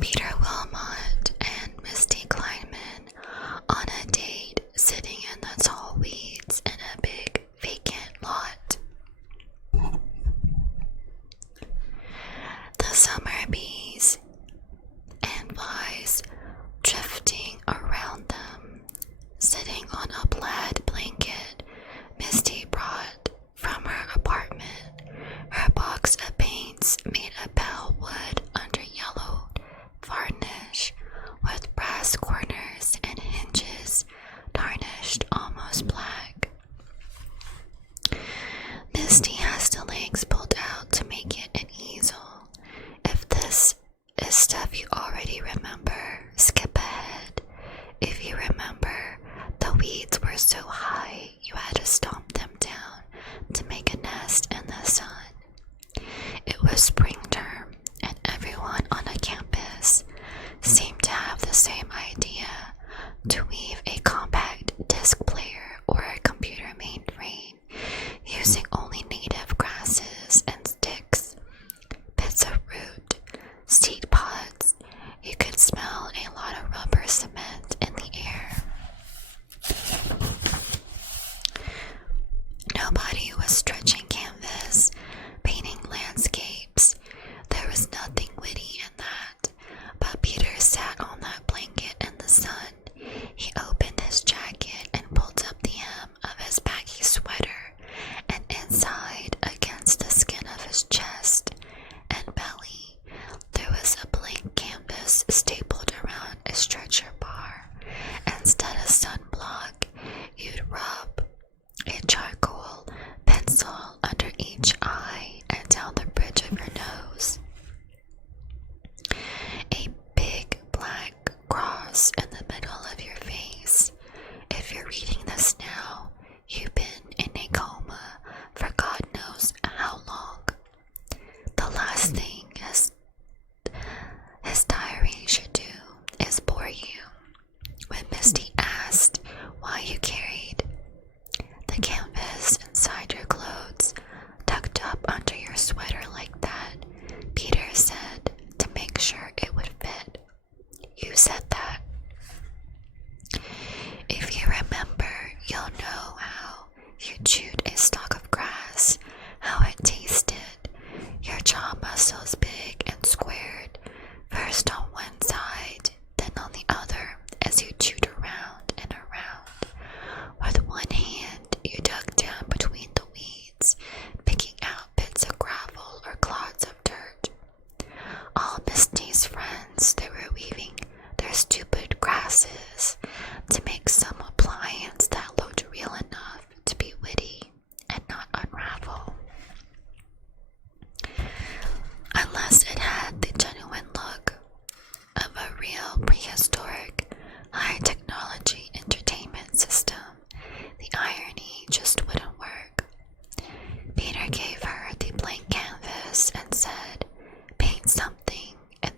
Peter Wilmot and Misty Kleinman on a date sitting in the tall weeds in a big vacant lot. The summer bees and flies drifting around them. Sitting on a plaid blanket, Misty brought from her apartment her box of paints made of pale wood under yellow varnish with brass corners and hinges tarnished almost black. Misty has the legs pulled out to make it an easel. If this is stuff you already remember, skip ahead. If you remember, the weeds were so high you had to stomp them down to make a nest in the sun. It was spring term, and everyone on the campus seemed to have the same idea: to weave a compact disc player or a computer mainframe using only native grasses and sticks, bits of root, seed pods. You could smell a lot of rubber cement in the air. Nobody was stretching canvas, painting landscapes. There was nothing witty in that. But Peter sat on that blanket in the sun. He opened his jacket and pulled up the hem of his baggy sweater, and inside, against the skin of his chest and belly, there was a blank canvas stapled around a stretcher bar. Instead of sunblock, you'd rub a charcoal pencil under each eye and down the bridge of your nose. A big black cross in the middle of your face. If you're reading this now, you've been in a coma for God knows how long. The last thing his diary should do is bore you. When Misty asked why you carried the canvas inside your clothes, tucked up under your sweater like that, Peter said to make sure it would fit. You said that. If you remember, you'll know how you chewed a stalk of grass, how it tasted. Your jaw muscles big and squared, first on one side, then on the other, as you chewed around and around. With one hand, you dug down between the weeds, picking out bits of gravel or clods of dirt. All Misty's friends, they were weaving their stupid grasses to make some appliance that looked real enough to be witty and not unravel. Unless it had the genuine look of a real prehistoric high-technology entertainment system, the irony just wouldn't work. Peter gave her the blank canvas and said, "Paint something and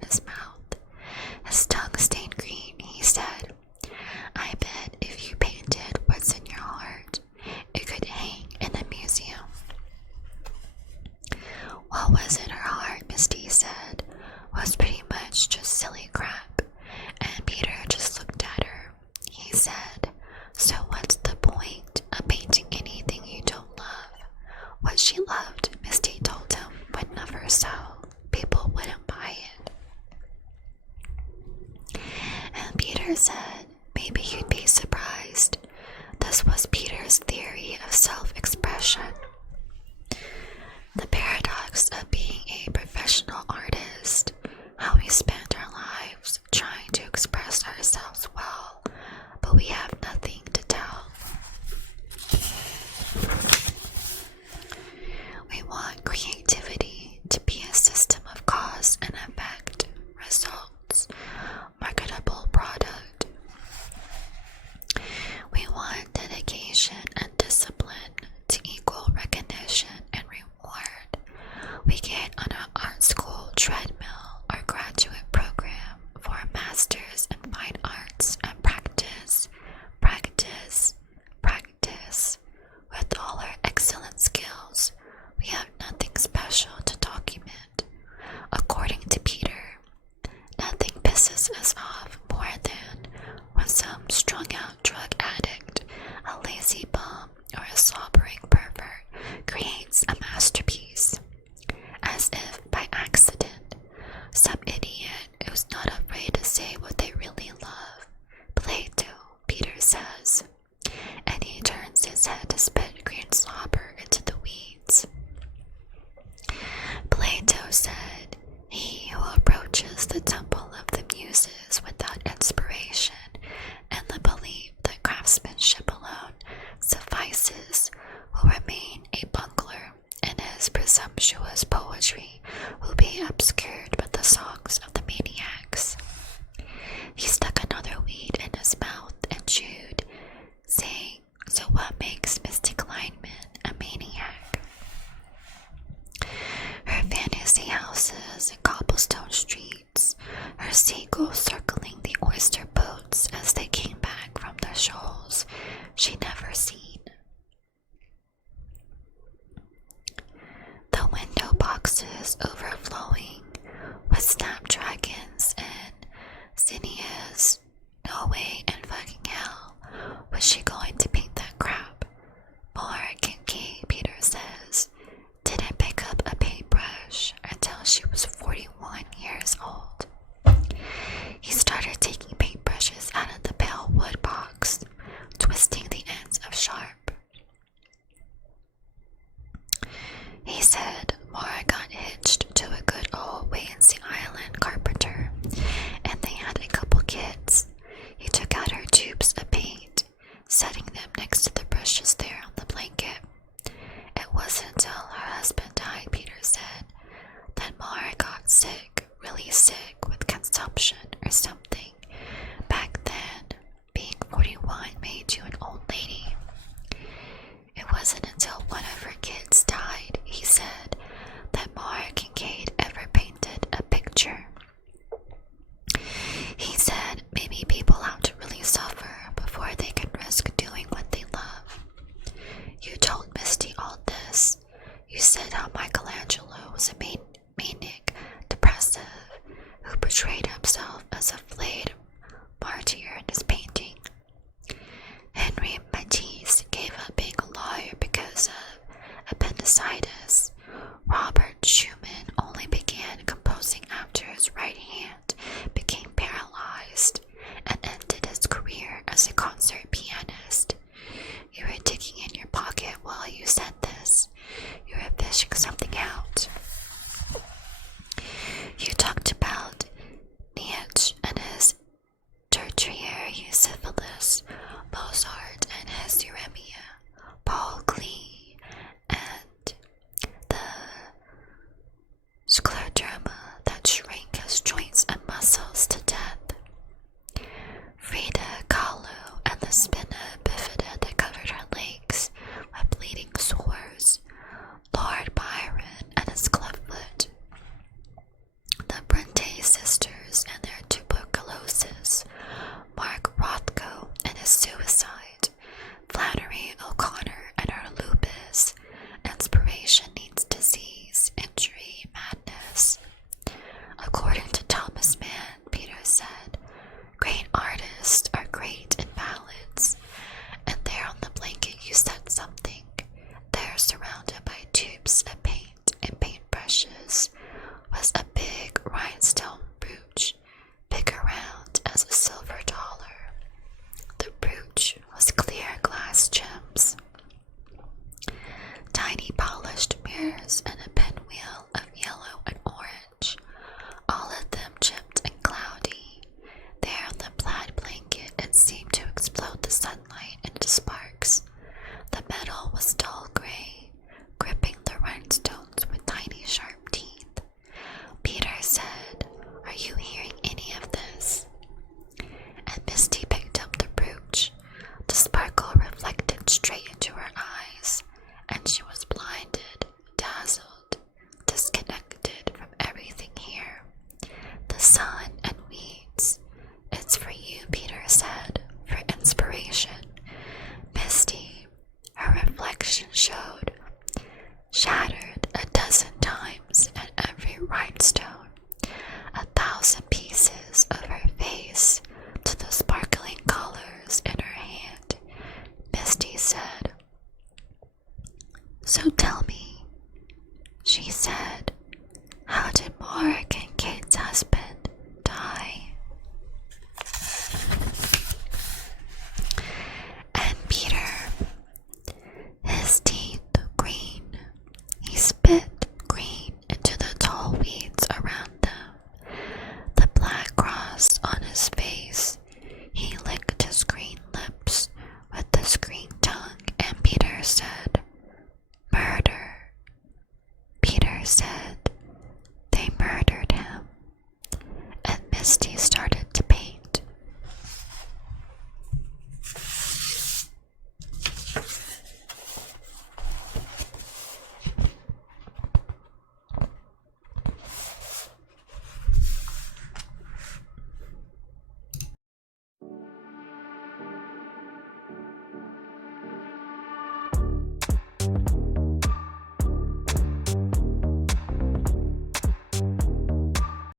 in his mouth. His tongue stained green, he said, I bet if you painted what's in your heart, it could hang in a museum. What was in her heart, Misty said, was pretty much just silly crap, and Peter just looked at her. He said, so what's the point of painting anything you don't love? What she loved, Misty told him, would never sell. People wouldn't buy it. And Peter said, maybe you'd be surprised. This was Peter's theory of self-expression. The paradox of being a professional artist, how we spend our lives trying to express ourselves well, but we have nothing to tell. We want creativity to be a system of cause and effect, results, marketable product. We want dedication and discipline to equal recognition and reward. We get on an art school treadmill or graduate program for a master's in fine arts and practice, practice, practice. With all our excellent skills, we have nothing special to document. According to Peter, nothing pisses us off more than when some strung-out drug addict, a lazy bum, or a slobbering pervert creates a masterpiece, as if by accident. Some idiot who's not afraid to say what they really love. Plato, Peter says, and he turns his head to spit green slobber into the weeds. Plato said, he who approaches the temple of the muses without inspiration and the belief that craftsmanship alone suffices will remain a bungler, and his presumptuous poetry will be obscured by the songs of the maniacs. He stuck another weed in his mouth and chewed, saying, so what makes Misty Kleinman a maniac? Her fantasy houses and cobblestone streets, her seagulls circling the oyster boats as they came back from the shoals she'd never seen. The window boxes overflowing with snapdragons and zinnias. No way in fucking hell was she going to paint that crap. Mark Kincaid, Peter says, didn't pick up a paintbrush until she was 41 years old. He started taking paintbrushes out of the pale wood box, twisting the ends of sharp. He said Mara got hitched to a good old Wansea Island carpenter, and they had a couple kids. He took out her tubes of paint, setting them next to the brushes there on the blanket. It wasn't until her husband died, Peter said, that Mara got sick, really sick with consumption or something. Back then, being 41 made you an old lady. It wasn't until one of her kids died, he said, that Mara Kincaid ever painted a picture. He said maybe people have to really suffer before they can risk doing what they love. You told Misty all this. You said how Michelangelo was a manic, depressive, who portrayed himself as a flayed martyr in his painting. Henry Matisse gave up being a lawyer because of appendicitis. Robert Schumann only began composing after his right hand became paralyzed and ended his career as a concert pianist. You were digging in your pocket while you said this. You were fishing something out. You talked about Nietzsche and his tertiary syphilis, Mozart and his uremia, Paul Klee and the scleroderma that shrank his joints and muscles to death. his face. He licked his green lips with his green tongue, and Peter said, "Murder." Peter said, "They murdered him." And Misty started